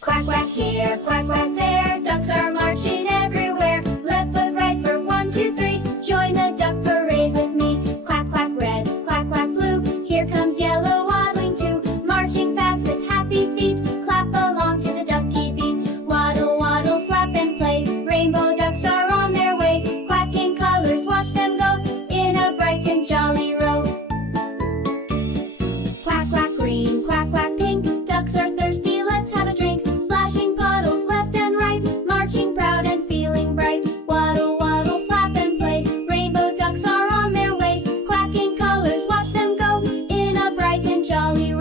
Quack, quack here, quack, quack there. Ducks are marching everywhere. Left foot, right foot, 1, 2, 3. Join the duck parade with me. Quack, quack red, quack, quack blue. Here comes yellow waddling too. Marching fast with happy feet. Clap along to the ducky beat. Waddle, waddle, flap and play. Rainbow ducks are on their way. Quacking colors, watch them go in a bright and jolly row. Quack, quack green, quack, quack pink. Ducks are thirsty, let's have a drink. Splashing puddles left and right. Marching proud and feeling bright. Waddle, waddle, flap and play. Rainbow ducks are on their way. Quacking colors, watch them go in a bright and jolly row.